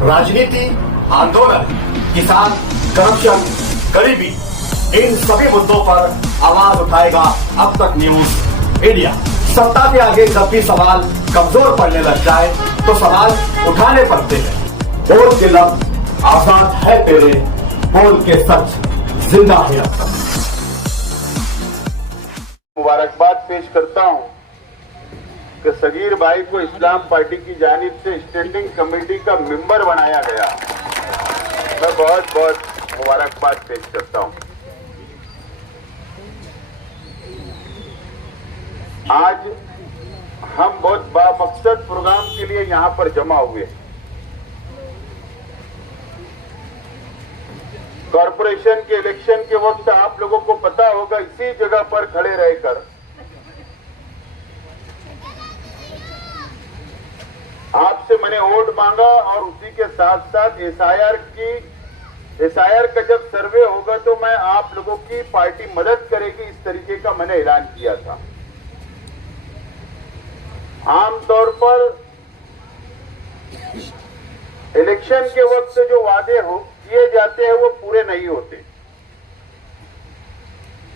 राजनीति, आंदोलन, किसान, करप्शन, गरीबी, इन सभी मुद्दों पर आवाज उठाएगा अब तक न्यूज इंडिया। सत्ता के आगे जब भी सवाल कमजोर पड़ने लग जाए तो सवाल उठाने पड़ते हैं। बोल के लफ्ज आजाद है तेरे, बोल के सच जिंदा है अब तक। मुबारकबाद पेश करता हूं कि सगीर भाई को इस्लाम पार्टी की जानिब से स्टैंडिंग कमेटी का मेंबर बनाया गया। मैं बहुत बहुत मुबारकबाद पेश करता हूं। आज हम बहुत बामकसद प्रोग्राम के लिए यहां पर जमा हुए हैं। कॉरपोरेशन के इलेक्शन के वक्त आप लोगों को पता होगा, इसी जगह पर खड़े रहकर आपसे मैंने वोट मांगा और उसी के साथ साथ एसआईआर का जब सर्वे होगा तो मैं आप लोगों की पार्टी मदद करेगी, इस तरीके का मैंने ऐलान किया था। आमतौर पर इलेक्शन के वक्त जो वादे किए जाते हैं वो पूरे नहीं होते,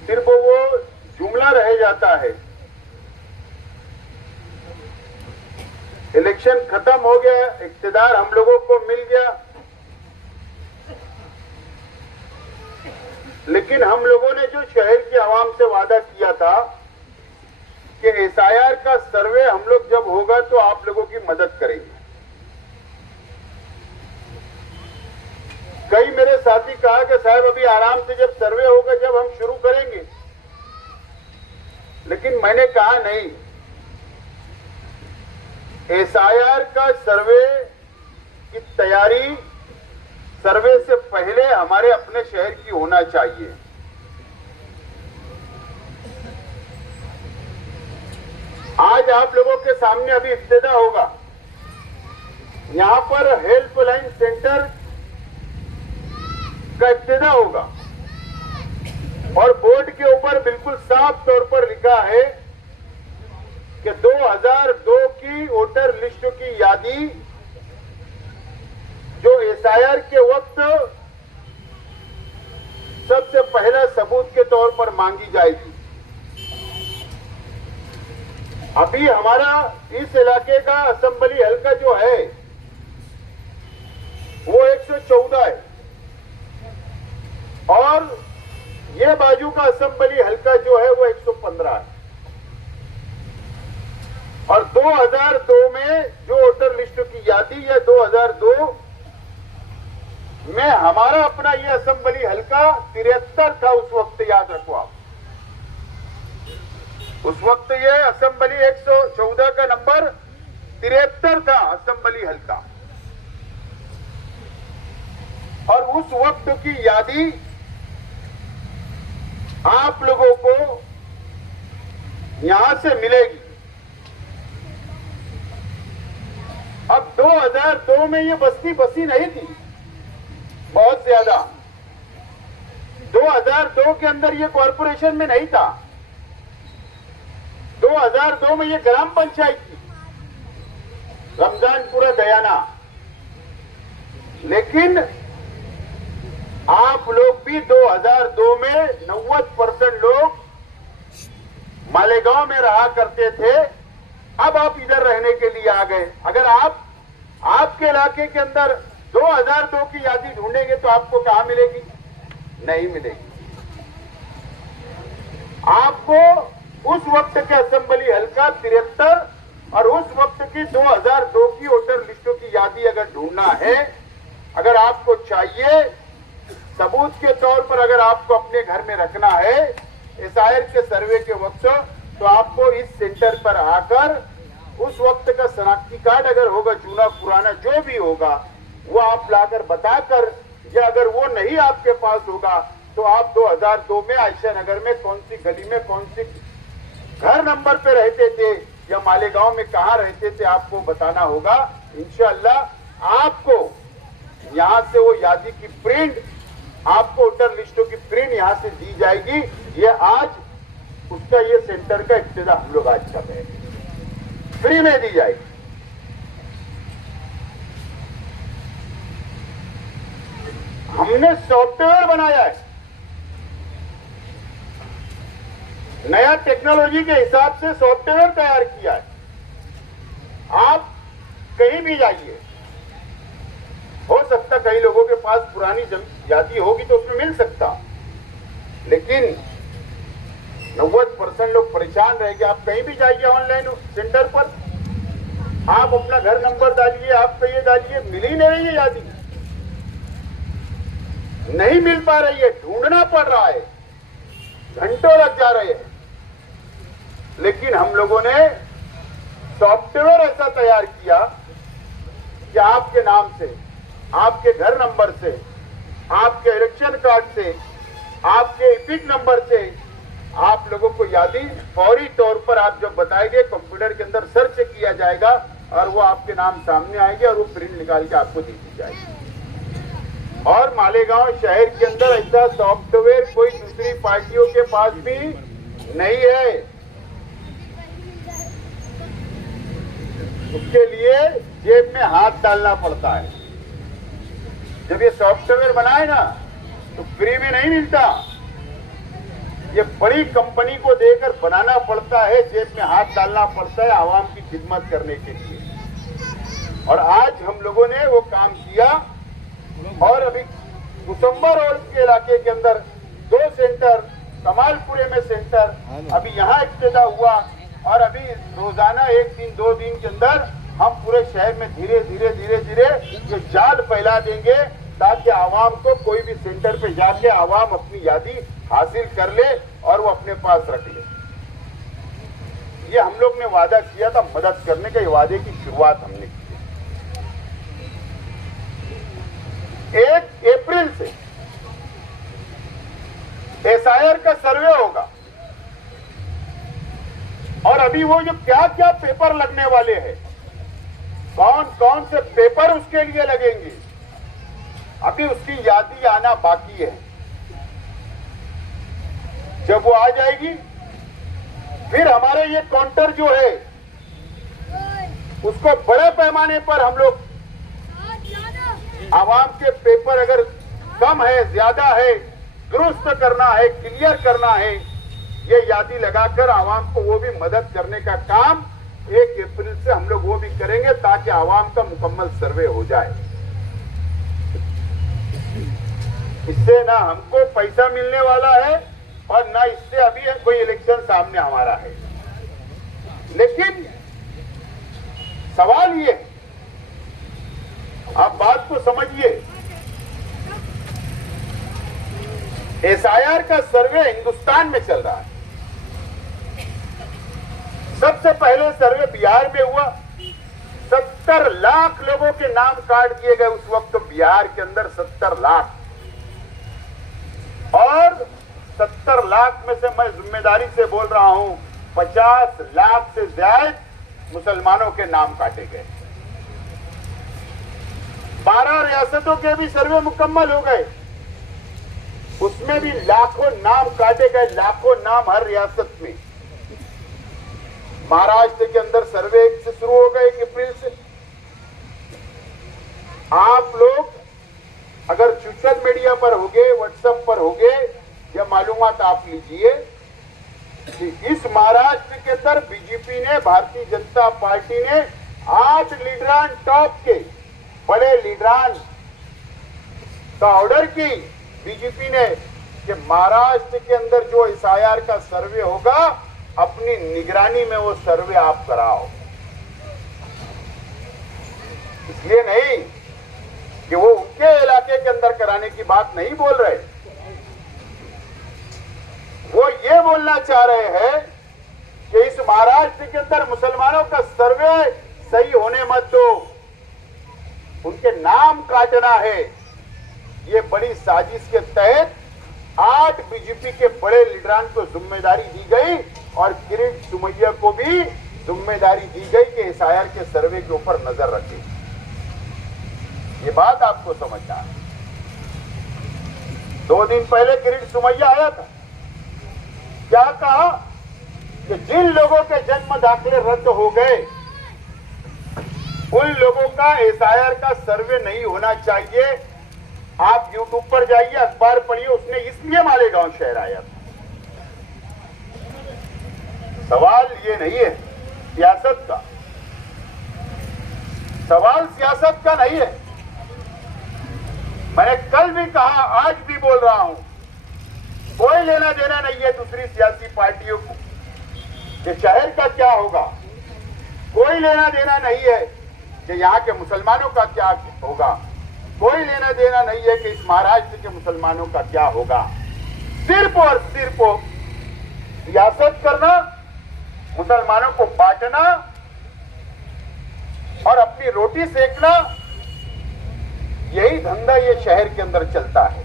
सिर्फ वो जुमला रह जाता है। इलेक्शन खत्म हो गया, इख्तियार हम लोगों को मिल गया, लेकिन हम लोगों ने जो शहर के आवाम से वादा किया था कि एसआईआर का सर्वे हम लोग जब होगा तो आप लोगों की मदद करेंगे। कई मेरे साथी कहा कि साहब अभी आराम से जब सर्वे होगा जब हम शुरू करेंगे, लेकिन मैंने कहा नहीं, एसआईआर का सर्वे की तैयारी सर्वे से पहले हमारे अपने शहर की होना चाहिए। आज आप लोगों के सामने अभी इफ्तिताह होगा, यहां पर हेल्पलाइन सेंटर का इफ्तिताह होगा और बोर्ड के ऊपर बिल्कुल साफ तौर पर लिखा है कि 2002 की वोटर लिस्ट की यादी जो एसआईआर के वक्त सबसे पहला सबूत के तौर पर मांगी जाएगी। अभी हमारा इस इलाके का असेंबली हल्का जो है वो 114 है और ये बाजू का असेंबली हल्का जो है वो 115 है। और 2002 में जो वोटर लिस्ट की यादी है 2002 में हमारा अपना ये असेंबली हल्का 73 था उस वक्त, याद रखो आप। उस वक्त ये असेंबली 114 का नंबर 73 था असेंबली हल्का, और उस वक्त की यादी आप लोगों को यहां से मिलेगी। अब 2002 में ये बस्ती बसी नहीं थी बहुत ज्यादा, 2002 के अंदर ये कॉरपोरेशन में नहीं था, 2002 में ये ग्राम पंचायत थी, रमजानपुरा दयाना। लेकिन आप लोग भी 2002 में 90% लोग मालेगांव में रहा करते थे, अब आप इधर रहने के लिए आ गए। अगर आपके इलाके के अंदर 2002 की यादी ढूंढेंगे तो आपको कहां मिलेगी? नहीं मिलेगी। आपको उस वक्त के असेंबली हल्का 73 और उस वक्त की 2002 की वोटर लिस्टों की यादी अगर ढूंढना है, अगर आपको चाहिए सबूत के तौर पर, अगर आपको अपने घर में रखना है एसआईआर के सर्वे के वक्त, तो आपको इस सेंटर पर आकर उस वक्त का शनाख्ती कार्ड अगर होगा, चूना पुराना जो भी होगा, वो आप लाकर बताकर, या अगर वो नहीं आपके पास होगा तो आप 2002 में आयशा नगर में कौन सी गली में कौन सी घर नंबर पे रहते थे या मालेगांव में कहां रहते थे आपको बताना होगा। इंशाअल्लाह आपको यहां से वो यादी की प्रिंट, आपको वोटर लिस्टों की प्रिंट यहां से दी जाएगी। ये आज उसका ये सेंटर का इब्तिदा हम लोग आज कर रहे हैं, फ्री में दी जाएगी। हमने सॉफ्टवेयर बनाया है, नया टेक्नोलॉजी के हिसाब से सॉफ्टवेयर तैयार किया है। आप कहीं भी जाइए, हो सकता कई लोगों के पास पुरानी यादी होगी तो उसमें मिल सकता, लेकिन 90% लोग परेशान रहेंगे। आप कहीं भी जाइए ऑनलाइन सेंटर पर, आप अपना घर नंबर डालिए, आप ये डालिए, मिल ही नहीं रही है यादी, नहीं मिल पा रही है, ढूंढना पड़ रहा है, घंटों लग जा रहे हैं। लेकिन हम लोगों ने सॉफ्टवेयर ऐसा तैयार किया कि आपके नाम से, आपके घर नंबर से, आपके इलेक्शन कार्ड से, आपके इपिक नंबर से आप लोगों को यादी फौरी तौर पर आप जब बताएंगे कंप्यूटर के अंदर सर्च किया जाएगा और वो आपके नाम सामने आएंगे और वो प्रिंट निकाल के आपको दे दी जाएगी। और मालेगांव शहर के अंदर ऐसा सॉफ्टवेयर कोई दूसरी पार्टियों के पास भी नहीं है। उसके लिए जेब में हाथ डालना पड़ता है। जब ये सॉफ्टवेयर बनाए ना तो फ्री में नहीं मिलता, ये बड़ी कंपनी को देकर बनाना पड़ता है, जेब में हाथ डालना पड़ता है आवाम की खिदमत करने के लिए। और आज हम लोगों ने वो काम किया और अभी कुसुम्बर और इसके इलाके के अंदर 2 सेंटर, कमालपुरे में सेंटर अभी यहाँ इब्तिदा हुआ और अभी रोजाना 1 दिन 2 दिन के अंदर हम पूरे शहर में धीरे धीरे ये जाल फैला देंगे ताकि आवाम को कोई भी सेंटर पे जाके आवाम अपनी यादी हासिल कर ले और वो अपने पास रख ले। ये हम लोग ने वादा किया था मदद करने के, वादे की शुरुआत हमने की। 1 अप्रैल से एसआईआर का सर्वे होगा और अभी वो जो क्या क्या पेपर लगने वाले हैं, कौन कौन से पेपर उसके लिए लगेंगे, अभी उसकी यादी आना बाकी है। जब वो आ जाएगी फिर हमारे ये काउंटर जो है उसको बड़े पैमाने पर हम लोग आवाम के पेपर अगर कम है, ज्यादा है, दुरुस्त करना है, क्लियर करना है, ये यादी लगाकर आवाम को वो भी मदद करने का काम 1 अप्रैल से हम लोग वो भी करेंगे ताकि आवाम का मुकम्मल सर्वे हो जाए। इससे ना हमको पैसा मिलने वाला है और ना इससे अभी कोई इलेक्शन सामने हमारा है। लेकिन सवाल ये, आप बात को समझिए, एसआईआर का सर्वे हिंदुस्तान में चल रहा है। सबसे पहले सर्वे बिहार में हुआ, 70 लाख लोगों के नाम काट दिए गए उस वक्त। तो बिहार के अंदर 70 लाख, और 70 लाख में से मैं जिम्मेदारी से बोल रहा हूं 50 लाख से ज्यादा मुसलमानों के नाम काटे गए। 12 रियासतों के भी सर्वे मुकम्मल हो गए, उसमें भी लाखों नाम काटे गए, लाखों नाम हर रियासत में। महाराष्ट्र के अंदर सर्वे 1 से शुरू हो गए, 1 अप्रैल से। आप लोग अगर सोशल मीडिया पर होंगे, व्हाट्सएप पर होंगे, यह मालूमात आप लीजिए कि इस महाराष्ट्र के अंदर बीजेपी ने, भारतीय जनता पार्टी ने 8 लीडरान टॉप के बड़े लीडरान का ऑर्डर की बीजेपी ने कि महाराष्ट्र के अंदर जो एसआईआर का सर्वे होगा अपनी निगरानी में वो सर्वे आप कराओ। इसलिए नहीं कि वो उनके इलाके के अंदर कराने की बात नहीं बोल रहे, वो ये बोलना चाह रहे हैं कि इस महाराष्ट्र के अंदर मुसलमानों का सर्वे सही होने मत दो, उनके नाम काटना है। ये बड़ी साजिश के तहत 8 बीजेपी के बड़े लीडरान को जिम्मेदारी दी गई और किरीट सुमैया को भी जिम्मेदारी दी गई कि एसआईआर के सर्वे के ऊपर नजर रखें। ये बात आपको समझना है। 2 दिन पहले किरीट सुमैया आया था, क्या कहा कि जिन लोगों के जन्म दाखिले रद्द हो गए उन लोगों का एसआईआर का सर्वे नहीं होना चाहिए। आप यूट्यूब पर जाइए, अखबार पढ़िए, उसने इसलिए मालेगांव शहर आया था। सवाल ये नहीं है सियासत का, सवाल सियासत का नहीं है। मैंने कल भी कहा, आज भी बोल रहा हूं, कोई लेना देना नहीं है दूसरी सियासी पार्टियों को कि शहर का क्या होगा, कोई लेना देना नहीं है कि यहाँ के मुसलमानों का क्या होगा, कोई लेना देना नहीं है कि इस महाराष्ट्र के मुसलमानों का क्या होगा। सिर्फ और सिर्फ सियासत करना, मुसलमानों को बांटना और अपनी रोटी सेकना, यही धंधा ये शहर के अंदर चलता है।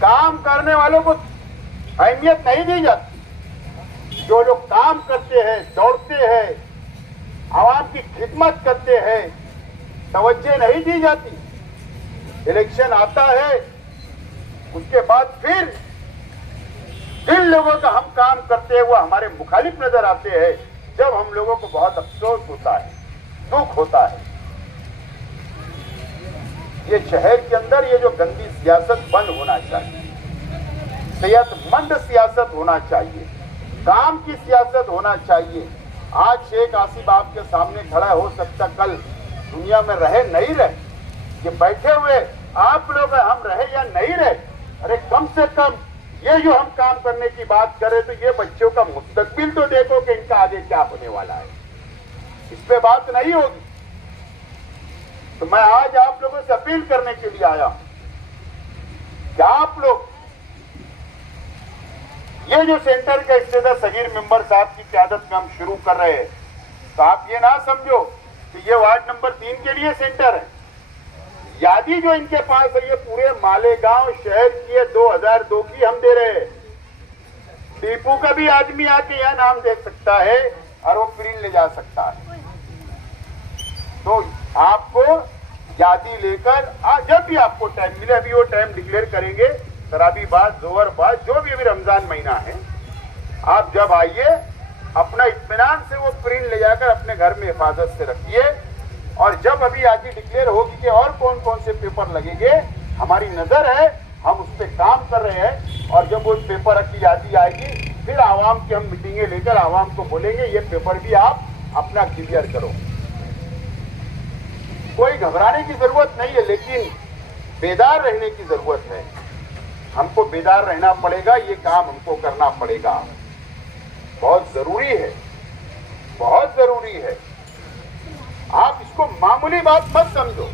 काम करने वालों को अहमियत नहीं दी जाती। जो लोग काम करते हैं, दौड़ते हैं, आवाम की खिदमत करते हैं, तवज्जो नहीं दी जाती। इलेक्शन आता है, उसके बाद फिर जिन लोगों का हम काम करते हैं वो हमारे मुखालिफ नजर आते हैं, जब हम लोगों को बहुत अफसोस होता है, दुख होता है। ये शहर के अंदर ये जो गंदी सियासत बंद होना चाहिए, सेहतमंद सियासत होना चाहिए, काम की सियासत होना चाहिए। आज शेख आसिफ आपके सामने खड़ा हो सकता, कल दुनिया में रहे नहीं रहे, ये बैठे हुए आप लोग हम रहे या नहीं रहे, अरे कम से कम ये जो हम काम करने की बात करें तो ये बच्चों का मुस्तकबिल तो देखो कि इनका आगे क्या होने वाला है, इस पे बात नहीं होगी। तो मैं आज आप लोगों से अपील करने के लिए आया हूं कि आप लोग ये जो सेंटर का इफ्तिताह सगीर मेंबर साहब की क़यादत में हम शुरू कर रहे हैं, तो आप ये ना समझो कि ये वार्ड नंबर 3 के लिए सेंटर है। यादी जो इनके पास है ये पूरे मालेगांव शहर की है, 2002 की हम दे रहे हैं। टीपू का भी आदमी आके यहाँ नाम देख सकता है और वो प्रिंट ले जा सकता है। तो आपको यादी लेकर जब भी आपको टाइम मिले, अभी वो टाइम डिक्लेयर करेंगे, तरावी बाद, जोहर बाद, जो भी अभी रमजान महीना है, आप जब आइए अपना इत्मीनान से वो प्रिंट ले जाकर अपने घर में हिफाजत से रखिए। और जब अभी यादी डिक्लेयर होगी कि और कौन कौन से पेपर लगेंगे, हमारी नजर है, हम उस पर काम कर रहे हैं। और जब वो पेपर की यादी आएगी फिर आवाम की हम मीटिंगें लेकर आवाम को बोलेंगे ये पेपर भी आप अपना क्लियर करो। कोई घबराने की जरूरत नहीं है, लेकिन बेदार रहने की जरूरत है। हमको बेदार रहना पड़ेगा, ये काम हमको करना पड़ेगा, बहुत जरूरी है, बहुत जरूरी है। आप इसको मामूली बात मत समझो।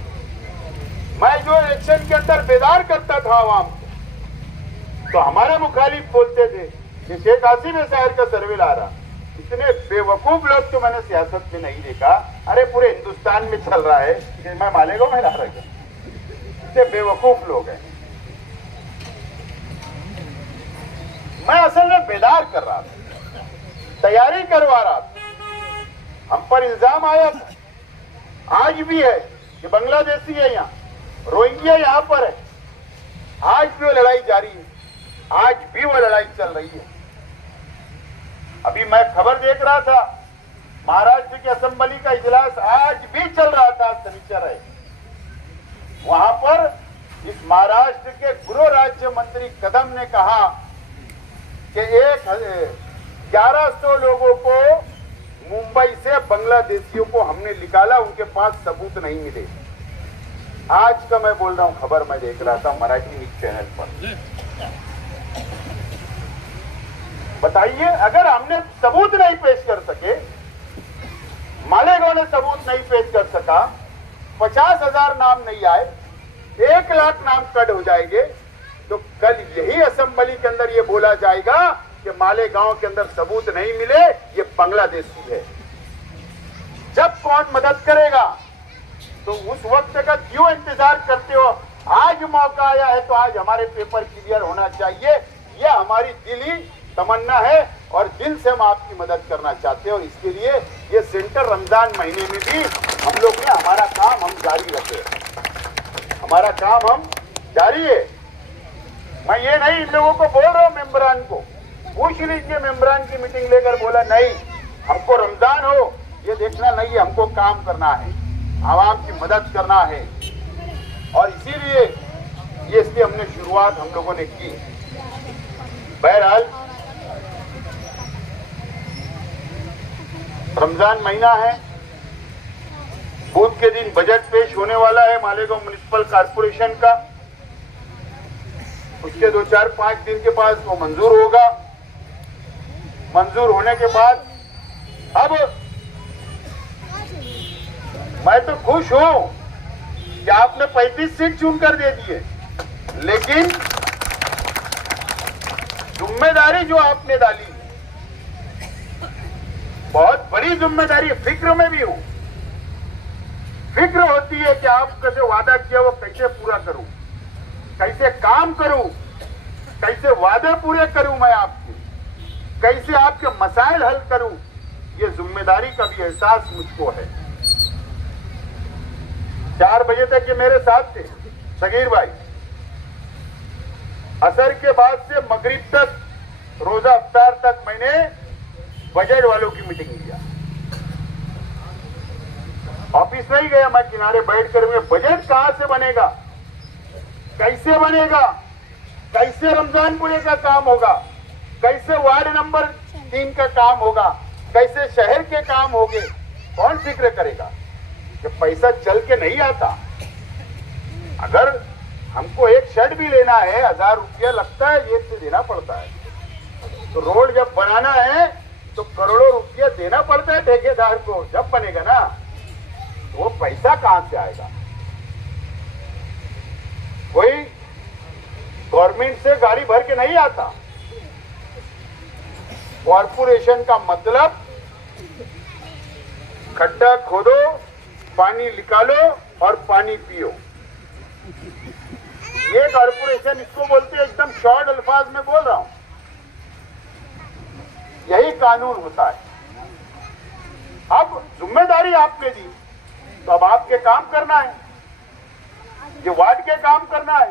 मैं जो इलेक्शन के अंदर बेदार करता था आवाम को, तो हमारे मुखालिफ बोलते थे कि शेख आसिफ शहर का सर्वे ला रहा। इतने बेवकूफ लोग तो मैंने सियासत में नहीं देखा। अरे पूरे हिंदुस्तान में चल रहा है कि मैं मालेगांव में ला रहा था। इतने बेवकूफ लोग हैं। मैं असल में बेदार कर रहा था, तैयारी करवा रहा था। हम पर इल्जाम आया था, आज भी है कि बांग्लादेशी है यहाँ, रोहिंग्या यहाँ पर है। आज भी वो लड़ाई जारी है, आज भी वो लड़ाई चल रही है। अभी मैं खबर देख रहा था, महाराष्ट्र की असेंबली का इजलास आज भी चल रहा था, शनिचर है। वहां पर इस महाराष्ट्र के गृह राज्य मंत्री कदम ने कहा कि 1100 लोगों को मुंबई से बांग्लादेशियों को हमने निकाला, उनके पास सबूत नहीं मिले। आज का मैं बोल रहा हूं, खबर मैं देख रहा था मराठी न्यूज चैनल पर। बताइए, अगर हमने सबूत नहीं पेश कर सके, मालेगांव ने सबूत नहीं पेश कर सका, 50,000 नाम नहीं आए, 1 लाख नाम कट हो जाएंगे, तो कल यही असेंबली के अंदर ये बोला जाएगा कि मालेगांव के अंदर सबूत नहीं मिले, ये बांग्लादेशी है। जब कौन मदद करेगा, तो उस वक्त का क्यों इंतजार करते हो? आज मौका आया है तो आज हमारे पेपर क्लियर होना चाहिए, यह हमारी दिली तमन्ना है और दिल से हम आपकी मदद करना चाहते हैं। और इसके लिए ये सेंटर रमजान महीने में भी हम लोग ने हमारा काम हम जारी रखे, हमारा काम हम जारी है। मैं ये नहीं इन लोगों को बोल रहा हूँ, मेंबरान को पूछ लीजिए, मेंबरान की मीटिंग लेकर बोला नहीं, हमको रमजान हो ये देखना नहीं है, हमको काम करना है, आवाम की मदद करना है। और इसीलिए ये इसकी हमने शुरुआत हम लोगों ने की। बहरहाल रमजान महीना है, बुध के दिन बजट पेश होने वाला है मालेगांव म्युनिसिपल कॉर्पोरेशन का। उसके 2-4-5 दिन के बाद वो मंजूर होगा। मंजूर होने के बाद अब मैं तो खुश हूं कि आपने 35 सीट चुनकर दे दिए, लेकिन जिम्मेदारी जो आपने डाली बहुत बड़ी जिम्मेदारी। फिक्र में भी हूं, फिक्र होती है कि आप कैसे वादा किया वो कैसे पूरा करूं, कैसे काम करूं, कैसे वादे पूरे करूं मैं आपके, कैसे आपके मसाइल हल करूं। ये जिम्मेदारी का भी एहसास मुझको है। 4 बजे तक ये मेरे साथ थे सगीर भाई। असर के बाद से मगरिब तक, रोजा अफ्तार तक मैंने बजट वालों की मीटिंग लिया। ऑफिस में ही गया मैं, किनारे बैठकर मैं बजट कहां से बनेगा, कैसे बनेगा, कैसे रमजानपुरे का काम होगा, कैसे वार्ड नंबर 3 का काम होगा, कैसे शहर के काम होंगे, कौन फिक्र करेगा। जब पैसा चल के नहीं आता, अगर हमको एक शर्ट भी लेना है 1000 रुपया लगता है, जेब से देना पड़ता है। तो रोड जब बनाना है तो करोड़ों रुपया देना पड़ता है ठेकेदार को, जब बनेगा ना। तो वो पैसा कहां से आएगा। कोई गवर्नमेंट से गाड़ी भर के नहीं आता। कॉर्पोरेशन का मतलब खड्डा खोदो, पानी निकालो और पानी पियो। ये कॉर्पोरेशन इसको बोलते हैं। एकदम शॉर्ट अल्फाज में बोल रहा हूं, यही कानून होता है। अब जिम्मेदारी आपने दी तो अब आपके काम करना है, ये वार्ड के काम करना है।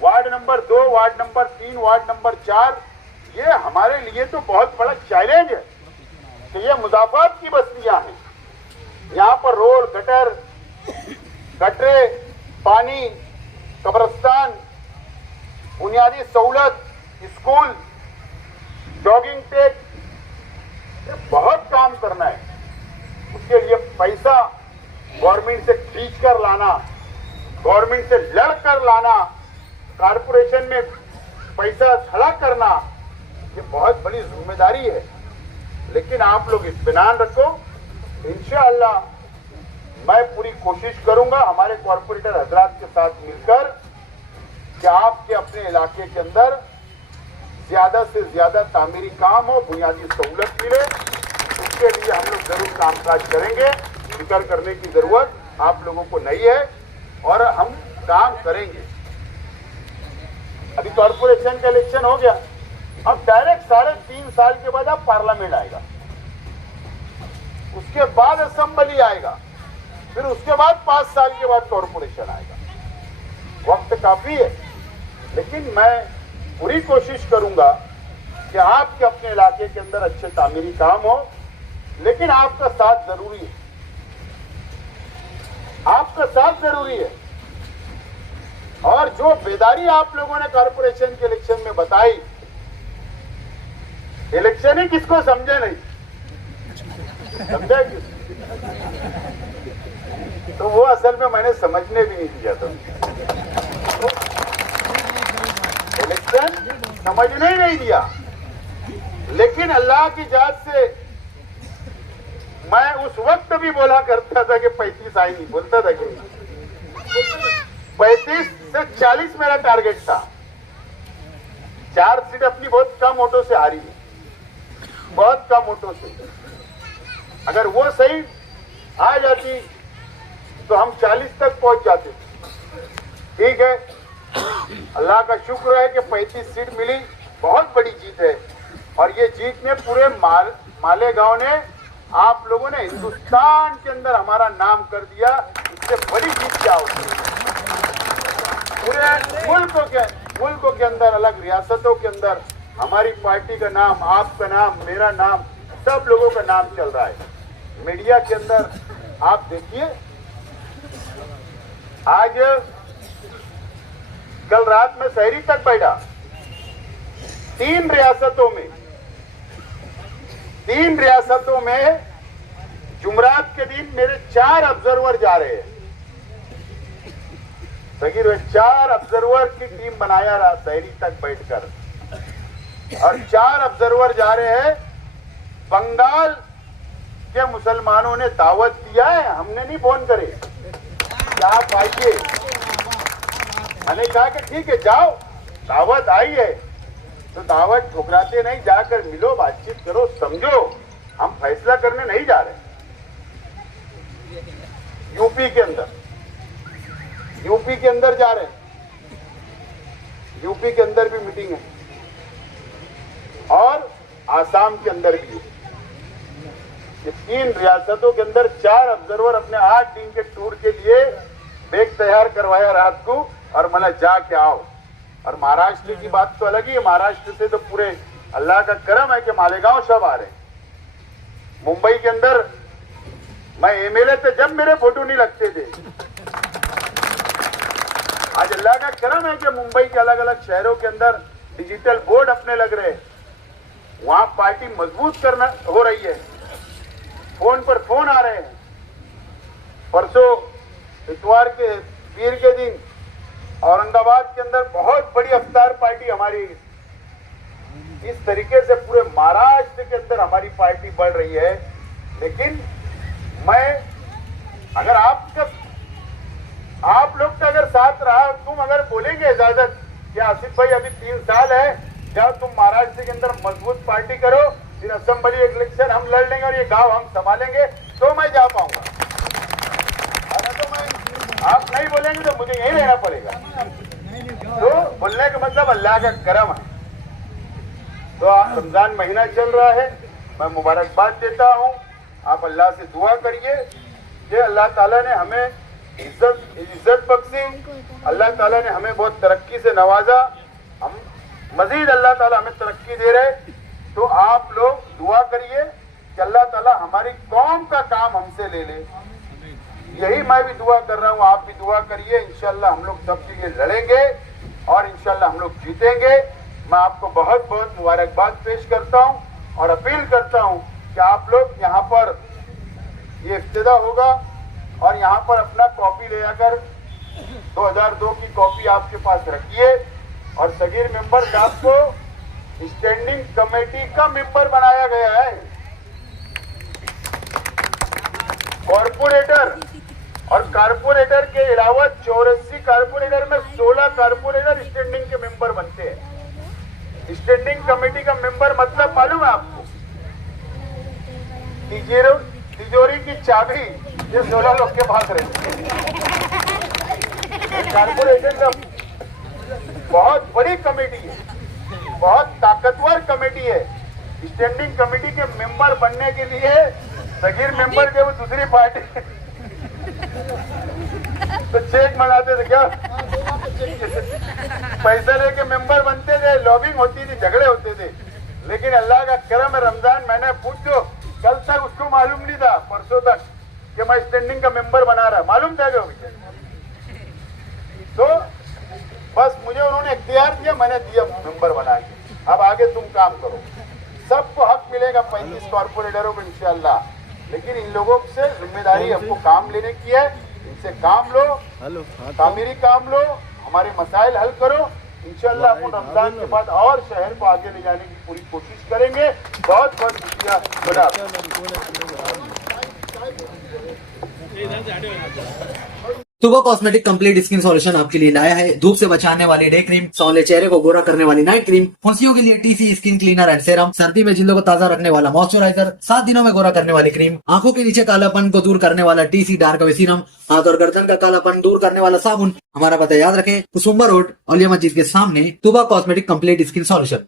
Ward number 2, ward number 3, ward number 4, ये हमारे लिए तो बहुत बड़ा चैलेंज है कि ये मुजाफात की बस्तियां हैं। यहाँ पर रोड, गटर, गटरे, पानी, कब्रिस्तान, बुनियादी सहूलत, स्कूल, जॉगिंग ट्रैक, बहुत काम करना है। उसके लिए पैसा गवर्नमेंट से खींच कर लाना, गवर्नमेंट से लड़ कर लाना, कॉर्पोरेशन में पैसा खड़ा करना, ये बहुत बड़ी जिम्मेदारी है। लेकिन आप लोग इत्मीनान रखो, इंशाअल्लाह मैं पूरी कोशिश करूंगा हमारे कॉर्पोरेटर हजरात के साथ मिलकर कि आपके अपने इलाके के अंदर ज्यादा से ज्यादा तामीरी काम हो, बुनियादी सहूलत मिले। उसके लिए हम लोग जरूर कामकाज करेंगे। फिक्र करने की जरूरत आप लोगों को नहीं है और हम काम करेंगे। अभी कॉर्पोरेशन का इलेक्शन हो गया, अब डायरेक्ट 3.5 साल के बाद अब पार्लियामेंट आएगा, उसके बाद असेंबली आएगा, फिर उसके बाद 5 साल के बाद कॉर्पोरेशन आएगा। वक्त काफी है, लेकिन मैं पूरी कोशिश करूंगा कि आपके अपने इलाके के अंदर अच्छे तामीरी काम हो। लेकिन आपका साथ जरूरी है, आपका साथ जरूरी है। और जो बेदारी आप लोगों ने कॉर्पोरेशन के इलेक्शन में बताई, इलेक्शन ही किसको समझे नहीं, समझे तो वो असल में मैंने समझने भी नहीं दिया था। इलेक्शन समझने ही नहीं दिया। लेकिन अल्लाह की जात से मैं उस वक्त भी बोला करता था कि 35 आई नहीं, बोलता था कि 35 से 40 मेरा टारगेट था। 4 सीट अपनी बहुत कम वोटों से हारी है, बहुत कम वोटों से। अगर वो सही आ जाती तो हम 40 तक पहुंच जाते। ठीक है, अल्लाह का शुक्र है कि 35 सीट मिली, बहुत बड़ी जीत है। और ये जीत में पूरे मालेगांव ने, आप लोगों ने हिंदुस्तान के अंदर हमारा नाम कर दिया। इससे बड़ी जीत क्या होगी। पूरे मुल्कों के अंदर, अलग रियासतों के अंदर हमारी पार्टी का नाम, आपका नाम, मेरा नाम, सब लोगों का नाम चल रहा है। मीडिया के अंदर आप देखिए, आज कल रात में शहरी तक बैठा, 3 रियासतों में जुमरात के दिन मेरे 4 ऑब्जर्वर जा रहे हैं। सगीर 4 ऑब्जर्वर की टीम बनाया रहा शहरी तक बैठकर, और 4 ऑब्जर्वर जा रहे हैं। बंगाल के मुसलमानों ने दावत दिया है, हमने नहीं फोन करे कि आप आइए। मैंने कहा कि ठीक है जाओ, दावत आई है तो दावत ठुकराते नहीं, जाकर मिलो, बातचीत करो, समझो। हम फैसला करने नहीं जा रहे। यूपी के अंदर जा रहे हैं, यूपी के अंदर भी मीटिंग है और आसाम के अंदर भी है। ये 3 रियासतों के अंदर 4 ऑब्जर्वर अपने 8 दिन के टूर के लिए बैग तैयार करवाया रात को, और मैंने जाके आओ। और महाराष्ट्र की बात तो अलग ही है, महाराष्ट्र से तो पूरे अल्लाह का करम है कि मालेगांव सब आ रहे हैं। मुंबई के अंदर मैं एमएलए थे जब मेरे फोटो नहीं लगते थे। आज अल्लाह का करम है कि मुंबई के अलग अलग शहरों के अंदर डिजिटल बोर्ड अपने लग रहे हैं, वहां पार्टी मजबूत करना हो रही है। फोन पर फोन आ रहे हैं। परसों इतवार के पीर के दिन औरंगाबाद के अंदर बहुत बड़ी अफ्तार पार्टी हमारी, इस तरीके से पूरे महाराष्ट्र के अंदर हमारी पार्टी बढ़ रही है। लेकिन मैं अगर आप लोग का अगर साथ रहा, तुम अगर बोलेंगे इजाजत कि आसिफ भाई अभी 3 साल है, जाओ तुम महाराष्ट्र के अंदर मजबूत पार्टी करो, फिर असेंबली इलेक्शन हम लड़ लेंगे और ये गांव हम संभालेंगे, तो मैं जा पाऊंगा। तो मैं आप नहीं बोलेंगे तो मुझे यही रहना पड़ेगा। तो बोलने का मतलब अल्लाह का करम है। तो रमजान महीना चल रहा है, मैं मुबारकबाद देता हूँ। आप अल्लाह से दुआ करिए कि अल्लाह ताला ने हमें इज्जत बख्शी, अल्लाह ताला ने हमें बहुत तरक्की से नवाजा, हम मजीद अल्लाह ताला हमें तरक्की दे रहे। तो आप लोग दुआ करिए कि अल्लाह ताला हमारी कौम का काम हमसे ले ले। यही मैं भी दुआ कर रहा हूँ, आप भी दुआ करिए। इंशाल्लाह हम लोग सबके लिए लड़ेंगे और इंशाल्लाह हम लोग जीतेंगे। मैं आपको बहुत बहुत मुबारकबाद पेश करता हूँ और अपील करता हूँ कि आप लोग यहाँ पर ये इफ्तिदा होगा और यहाँ पर अपना कॉपी ले आकर 2002 की कॉपी आपके पास रखिए। और सगीर मेंबर साहब को स्टैंडिंग कमेटी का मेंबर बनाया गया है। कॉर्पोरेटर और कारपोरेटर के अलावा 84 कारपोरेटर में 16 कारपोरेटर स्टैंडिंग के मेंबर बनते हैं। स्टैंडिंग कमेटी का मेंबर मतलब मालूम है आपको? तिजोरी की चाबी ये 16 लोग के पास रहती है। कारपोरेशन का बहुत बड़ी कमेटी है, बहुत ताकतवर कमेटी है। स्टैंडिंग कमेटी के मेंबर बनने के लिए सगीर मेंबर जब दूसरी पार्टी तो चेक मंगाते थे, क्या पैसा लेके मेंबर बनते थे, लॉबिंग होती थी, झगड़े होते थे। लेकिन अल्लाह का करम है, रमजान मैंने पूछो, कल तक उसको मालूम नहीं था, परसों तक कि मैं स्टैंडिंग का मेंबर बना रहा, मालूम था जो मुझे। तो बस मुझे उन्होंने इख्तियार दिया, मैंने दिया मेंबर बना के। अब आगे तुम काम करो, सबको हक मिलेगा 35 कॉर्पोरेटरों को इंशाल्लाह। लेकिन इन लोगों से जिम्मेदारी हमको काम लेने की है, इनसे काम लो, तामीरी काम लो, हमारे मसाइल हल करो। इंशाल्लाह अपन रमजान के बाद और शहर को आगे ले जाने की पूरी कोशिश करेंगे। बहुत बहुत शुक्रिया। खुदा तुबा कॉस्मेटिक कंप्लीट स्किन सॉल्यूशन आपके लिए लाया है धूप से बचाने वाली डे क्रीम, सौंले चेहरे को गोरा करने वाली नाइट क्रीम, फुंसियों के लिए TC skin cleaner and serum, सर्दी में जिल्दों को ताजा रखने वाला मॉइस्चराइजर, 7 दिनों में गोरा करने वाली क्रीम, आंखों के नीचे कालापन को दूर करने वाला टीसी डार्क वे सीरम, हाथ और गर्दन का कालापन दूर करने वाला साबुन। हमारा पता याद रखें, कुसुम्बा रोड, औलिया मस्जिद के सामने, तुबा कॉस्मेटिक कंप्लीट स्किन सॉल्यूशन।